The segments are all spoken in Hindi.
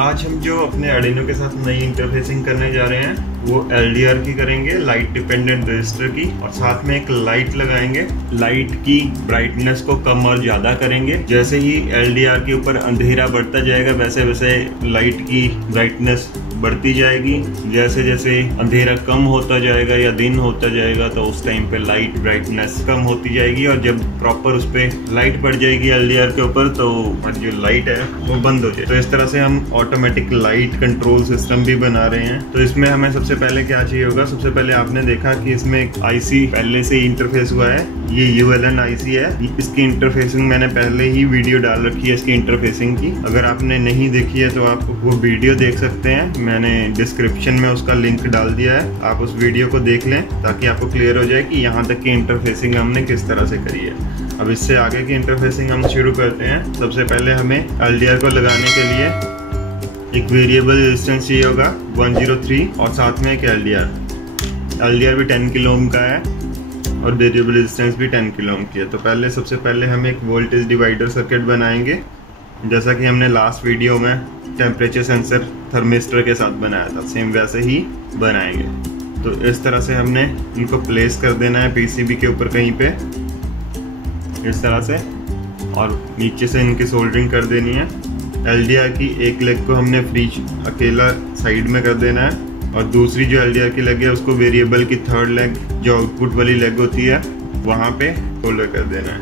आज हम जो अपने आर्डिनो के साथ नई इंटरफेसिंग करने जा रहे हैं वो LDR की करेंगे, लाइट डिपेंडेंट रजिस्टर की, और साथ में एक लाइट लगाएंगे। लाइट की ब्राइटनेस को कम और ज्यादा करेंगे। जैसे ही LDR के ऊपर अंधेरा बढ़ता जाएगा वैसे वैसे लाइट की ब्राइटनेस बढ़ती जाएगी। जैसे जैसे अंधेरा कम होता जाएगा या दिन होता जाएगा तो उस टाइम पे लाइट ब्राइटनेस कम होती जाएगी, और जब प्रॉपर उस पे लाइट बढ़ जाएगी LDR के ऊपर तो जो लाइट है वो बंद हो जाए। तो इस तरह से हम ऑटोमेटिक लाइट कंट्रोल सिस्टम भी बना रहे हैं। तो इसमें हमें सबसे पहले क्या चाहिए होगा, सबसे पहले आपने देखा कि इसमें एक IC पहले से इंटरफेस हुआ है, ये ULN IC है। इसकी इंटरफेसिंग मैंने पहले ही वीडियो डाल रखी है इसकी इंटरफेसिंग की। अगर आपने नहीं देखी है तो आप वो वीडियो देख सकते हैं, मैंने डिस्क्रिप्शन में उसका लिंक डाल दिया है। आप उस वीडियो को देख लें ताकि आपको क्लियर हो जाए कि यहाँ तक की इंटरफेसिंग हमने किस तरह से करी है। अब इससे आगे की इंटरफेसिंग हम शुरू करते हैं। सबसे पहले हमें LDR को लगाने के लिए एक वेरिएबल रेजिस्टेंस चाहिए होगा 103 और साथ में एक LDR भी 10 किलो ओम का है और वेरिएबल रेजिस्टेंस भी 10 किलो ओम की है। तो सबसे पहले हम एक वोल्टेज डिवाइडर सर्किट बनाएंगे, जैसा कि हमने लास्ट वीडियो में टेम्परेचर सेंसर थर्मिस्टर के साथ बनाया था, सेम वैसे ही बनाएंगे। तो इस तरह से हमने इनको प्लेस कर देना है PCB के ऊपर कहीं पे इस तरह से, और नीचे से इनकी सोल्डरिंग कर देनी है। LDR की एक लेग को हमने फ्रीज अकेला साइड में कर देना है, और दूसरी जो LDR की लेग है उसको वेरिएबल की थर्ड लेग जो आउटपुट वाली लेग होती है वहाँ पे सोल्डर कर देना है।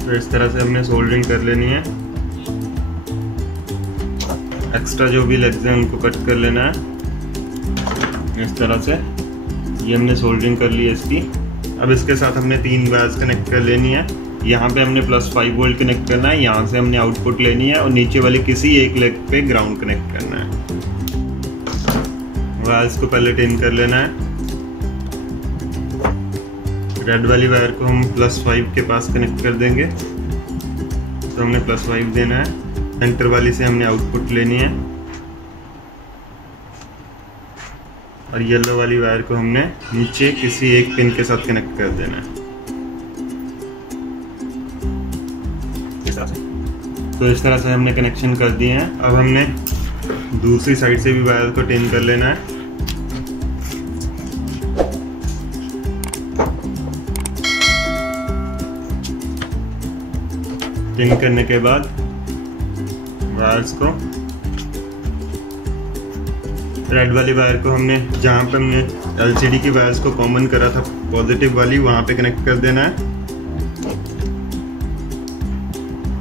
तो इस तरह से हमने सोल्डरिंग कर लेनी है। एक्स्ट्रा जो भी लेग्स हैं उनको कट कर लेना है इस तरह से। ये हमने सोल्डरिंग कर ली है इसकी। अब इसके साथ हमने 3 वायर्स कनेक्ट कर लेनी है। यहाँ पे हमने +5 वोल्ट कनेक्ट करना है, यहाँ से हमने आउटपुट लेनी है, और नीचे वाली किसी एक लेग पे ग्राउंड कनेक्ट करना है। वायर्स को पहले टिन कर लेना है। रेड वाली वायर को हम +5 के पास कनेक्ट कर देंगे, तो हमने +5 देना है। सेंटर वाली से हमने आउटपुट लेनी है, और येलो वाली वायर को हमने नीचे किसी एक पिन के साथ कनेक्ट कर देना है। तो इस तरह से हमने कनेक्शन कर दिए हैं। अब हमने दूसरी साइड से भी वायर को टिन कर लेना है। टिन करने के बाद वायर्स को, रेड वाली वायर को हमने जहाँ पे हमने LCD की वायर्स को कॉमन करा था पॉजिटिव वाली, वहाँ पे कनेक्ट कर देना है।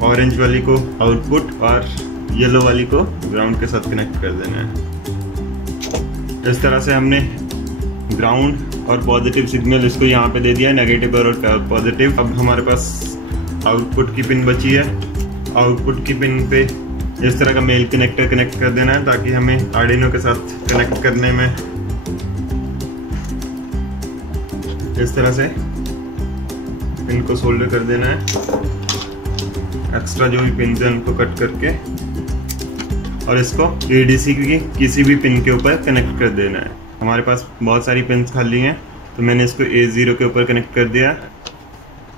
ऑरेंज वाली को आउटपुट और येलो वाली को ग्राउंड के साथ कनेक्ट कर देना है। इस तरह से हमने ग्राउंड और पॉजिटिव सिग्नल इसको यहाँ पे दे दिया है, नेगेटिव और पॉजिटिव। अब हमारे पास आउटपुट की पिन बची है। आउटपुट की पिन पे इस तरह का मेल कनेक्टर कनेक्ट कर देना है ताकि हमें आर्डिनो के साथ कनेक्ट करने में इस तरह से पिन को सोल्डर कर देना है। एक्स्ट्रा जो भी पिन है उनको कट करके, और इसको ADC की किसी भी पिन के ऊपर कनेक्ट कर देना है। हमारे पास बहुत सारी पिन खाली हैं तो मैंने इसको A0 के ऊपर कनेक्ट कर दिया।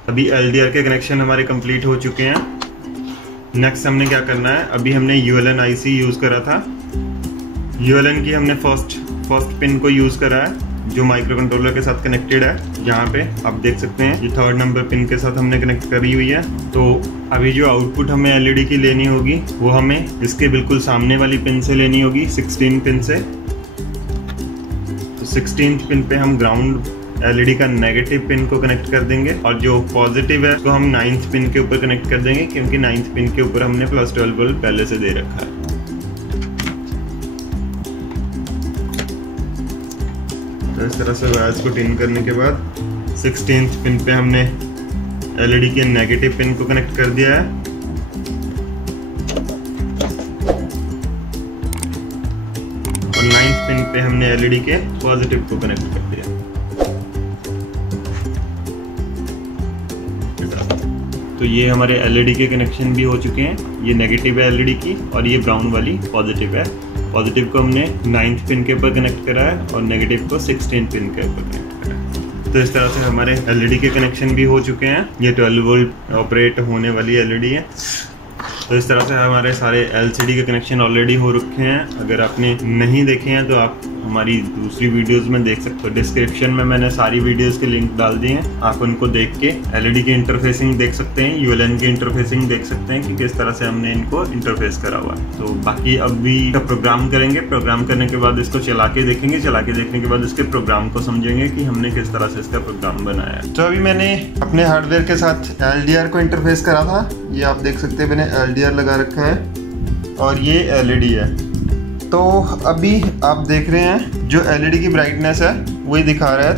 अभी LDR के कनेक्शन हमारे कंप्लीट हो चुके हैं। नेक्स्ट हमने क्या करना है, अभी हमने ULN IC यूज करा था। ULN की हमने फर्स्ट पिन को यूज करा है जो माइक्रो कंट्रोलर के साथ कनेक्टेड है। यहाँ पे आप देख सकते हैं ये 3rd नंबर पिन के साथ हमने कनेक्ट करी हुई है। तो अभी जो आउटपुट हमें LED की लेनी होगी वो हमें इसके बिल्कुल सामने वाली पिन से लेनी होगी, 16 पिन से। तो 16th पिन पे हम ग्राउंड LED का नेगेटिव पिन को कनेक्ट कर देंगे, और जो पॉजिटिव है उसको हम 9th पिन के ऊपर कनेक्ट कर देंगे, क्योंकि 9th पिन के ऊपर हमने +12 वोल्ट पहले से दे रखा है। तो इस तरह से वायर्स को टिन करने के बाद 16th पिन पे हमने LED के नेगेटिव पिन को कनेक्ट कर दिया है, और 9th पिन पे हमने LED के पॉजिटिव को कनेक्ट कर दिया। तो ये हमारे LED के कनेक्शन भी हो चुके हैं। ये नेगेटिव है LED की और ये ब्राउन वाली पॉजिटिव है पॉजिटिव को हमने 9th पिन के ऊपर कनेक्ट करा है और नेगेटिव को 16 पिन के ऊपर कनेक्ट करा है। तो इस तरह से हमारे एलईडी के कनेक्शन भी हो चुके हैं। ये 12 वोल्ट ऑपरेट होने वाली एलईडी है। तो इस तरह से हमारे सारे एलसीडी के कनेक्शन ऑलरेडी हो रखे हैं। अगर आपने नहीं देखे हैं तो आप हमारी दूसरी वीडियोस में देख सकते हो। डिस्क्रिप्शन में मैंने सारी वीडियोस के लिंक डाल दिए हैं, आप उनको देख के एलईडी की इंटरफेसिंग देख सकते हैं, यूएलएन की इंटरफेसिंग देख सकते हैं कि किस तरह से हमने इनको इंटरफेस करा हुआ है। तो बाकी अभी प्रोग्राम करेंगे, प्रोग्राम करने के बाद इसको चला के देखेंगे, चला के देखने के बाद इसके प्रोग्राम को समझेंगे कि हमने किस तरह से इसका प्रोग्राम बनाया है। तो अभी मैंने अपने हार्डवेयर के साथ एलडीआर को इंटरफेस करा था। ये आप देख सकते हैं मैंने एलडीआर लगा रखा है और ये एलईडी है। तो अभी आप देख रहे हैं जो एलईडी की ब्राइटनेस है वही दिखा रहा है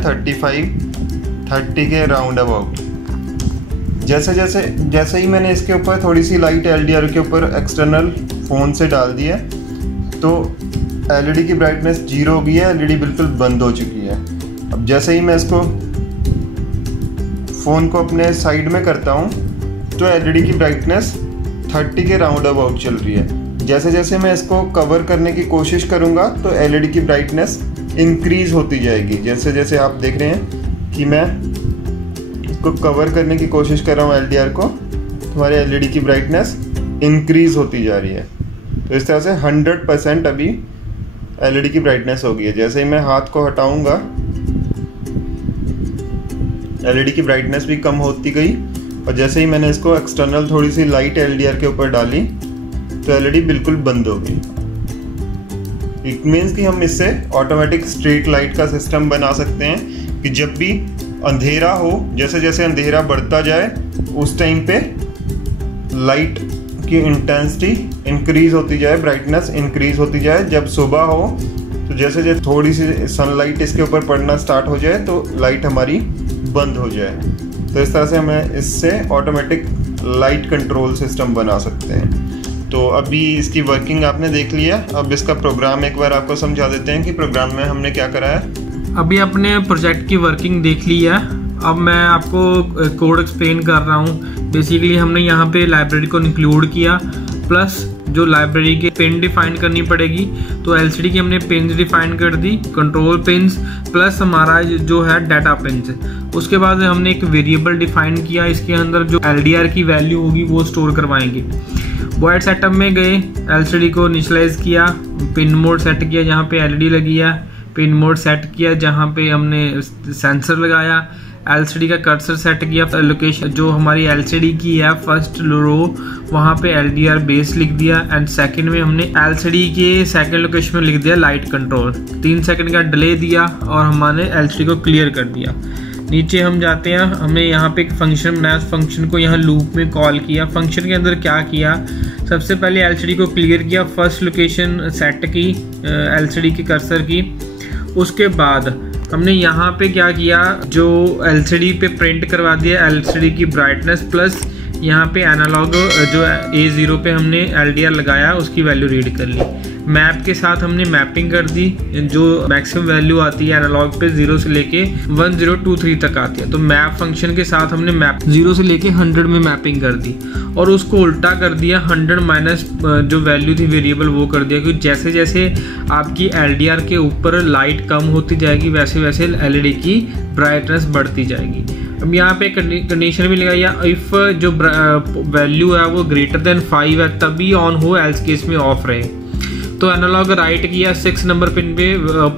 30 के राउंड अबाउट। जैसे ही मैंने इसके ऊपर थोड़ी सी लाइट एलडीआर के ऊपर एक्सटर्नल फ़ोन से डाल दी है तो एलईडी की ब्राइटनेस 0 हो गई है, एलईडी बिल्कुल बंद हो चुकी है। अब जैसे ही मैं इसको फ़ोन को अपने साइड में करता हूँ तो एलईडी की ब्राइटनेस 30 के राउंड अबाउट चल रही है। जैसे जैसे मैं इसको कवर करने की कोशिश करूँगा तो एलईडी की ब्राइटनेस इंक्रीज़ होती जाएगी। जैसे जैसे आप देख रहे हैं कि मैं इसको कवर करने की कोशिश कर रहा हूँ एलडीआर को, तो हमारे एलईडी की ब्राइटनेस इंक्रीज़ होती जा रही है। तो इस तरह से 100% अभी एलईडी की ब्राइटनेस हो गई है। जैसे ही मैं हाथ को हटाऊँगा एलईडी की ब्राइटनेस भी कम होती गई और जैसे ही मैंने इसको एक्सटर्नल थोड़ी सी लाइट एलडीआर के ऊपर डाली तो एलईडी बिल्कुल बंद हो गई। इट मीन्स कि हम इससे ऑटोमेटिक स्ट्रीट लाइट का सिस्टम बना सकते हैं कि जब भी अंधेरा हो, जैसे जैसे अंधेरा बढ़ता जाए उस टाइम पे लाइट की इंटेंसिटी इंक्रीज़ होती जाए, ब्राइटनेस इंक्रीज़ होती जाए। जब सुबह हो तो जैसे जैसे थोड़ी सी सनलाइट इसके ऊपर पड़ना स्टार्ट हो जाए तो लाइट हमारी बंद हो जाए। तो इस तरह से हमें इससे ऑटोमेटिक लाइट कंट्रोल सिस्टम बना सकते हैं। तो अभी इसकी वर्किंग आपने देख लिया। अब इसका प्रोग्राम एक बार आपको समझा देते हैं कि प्रोग्राम में हमने क्या करा है। अभी अपने प्रोजेक्ट की वर्किंग देख ली है। अब मैं आपको कोड एक्सप्लेन कर रहा हूँ। बेसिकली हमने यहाँ पे लाइब्रेरी को इंक्लूड किया, प्लस जो लाइब्रेरी के पिन डिफाइन करनी पड़ेगी। तो एलसीडी की हमने पिन डिफाइन कर दी, कंट्रोल पिन्स प्लस हमारा जो है डाटा पिन्स। उसके बाद हमने एक वेरिएबल डिफाइन किया, इसके अंदर जो एलडीआर की वैल्यू होगी वो स्टोर करवाएंगे। बॉयड सेटअप में गए, एलसीडी को इनिशियलाइज किया, पिन मोड सेट किया जहाँ पे एलईडी लगी है, पिन मोड सेट किया जहाँ पे हमने सेंसर लगाया, एलसीडी का कर्सर सेट किया, लोकेशन जो हमारी एलसीडी की है फर्स्ट रो वहाँ पे एलडीआर बेस लिख दिया एंड सेकंड में हमने एलसीडी के सेकंड लोकेशन में लिख दिया लाइट कंट्रोल। 3 सेकंड का डिले दिया और हमने एलसीडी को क्लियर कर दिया। नीचे हम जाते हैं, हमने यहाँ पे एक फंक्शन बनाया, फंक्शन को यहाँ लूप में कॉल किया। फंक्शन के अंदर क्या किया, सबसे पहले एलसीडी को क्लियर किया, फर्स्ट लोकेशन सेट की एलसीडी के कर्सर की। उसके बाद हमने यहाँ पे क्या किया, जो एलसीडी पे प्रिंट करवा दिया एलसीडी की ब्राइटनेस प्लस यहाँ पे एनालॉग जो A0 पे हमने एलडीआर लगाया उसकी वैल्यू रीड कर ली। मैप के साथ हमने मैपिंग कर दी, जो मैक्सिमम वैल्यू आती है एनालॉग पे 0 से लेके 1023 तक आती है। तो मैप फंक्शन के साथ हमने मैप 0 से लेके 100 में मैपिंग कर दी और उसको उल्टा कर दिया, 100 माइनस जो वैल्यू थी वेरिएबल वो कर दिया। क्योंकि जैसे जैसे आपकी एलडीआर के ऊपर लाइट कम होती जाएगी वैसे वैसे एलईडी की ब्राइटनेस बढ़ती जाएगी। अब यहाँ पे कंडीशन भी लगाया, इफ़ जो वैल्यू है वो ग्रेटर देन 5 है तभी ऑन हो, एल्स केस में ऑफ रहे। तो एनालॉग राइट किया 6 नंबर पिन पे,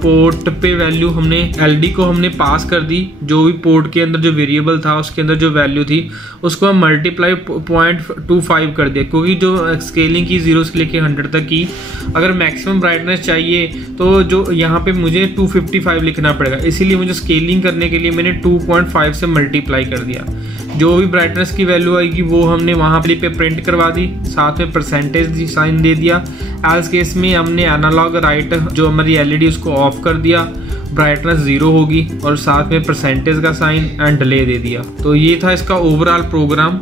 पोर्ट पे वैल्यू हमने एलडी को हमने पास कर दी, जो भी पोर्ट के अंदर जो वेरिएबल था उसके अंदर जो वैल्यू थी उसको हम मल्टीप्लाई 0.25 कर दिया। क्योंकि जो स्केलिंग की 0 से लेके 100 तक की, अगर मैक्सिमम ब्राइटनेस चाहिए तो जो यहाँ पे मुझे 255 लिखना पड़ेगा, इसीलिए मुझे स्केलिंग करने के लिए मैंने 2.5 से मल्टीप्लाई कर दिया। जो भी ब्राइटनेस की वैल्यू आएगी वो हमने वहाँ पे प्रिंट करवा दी, साथ में परसेंटेज साइन दे दिया। एल्स केस में हमने एनालॉग राइट जो हमारी एलईडी उसको ऑफ कर दिया, ब्राइटनेस 0 होगी और साथ में परसेंटेज का साइन एंड डिले दे दिया। तो ये था इसका ओवरऑल प्रोग्राम।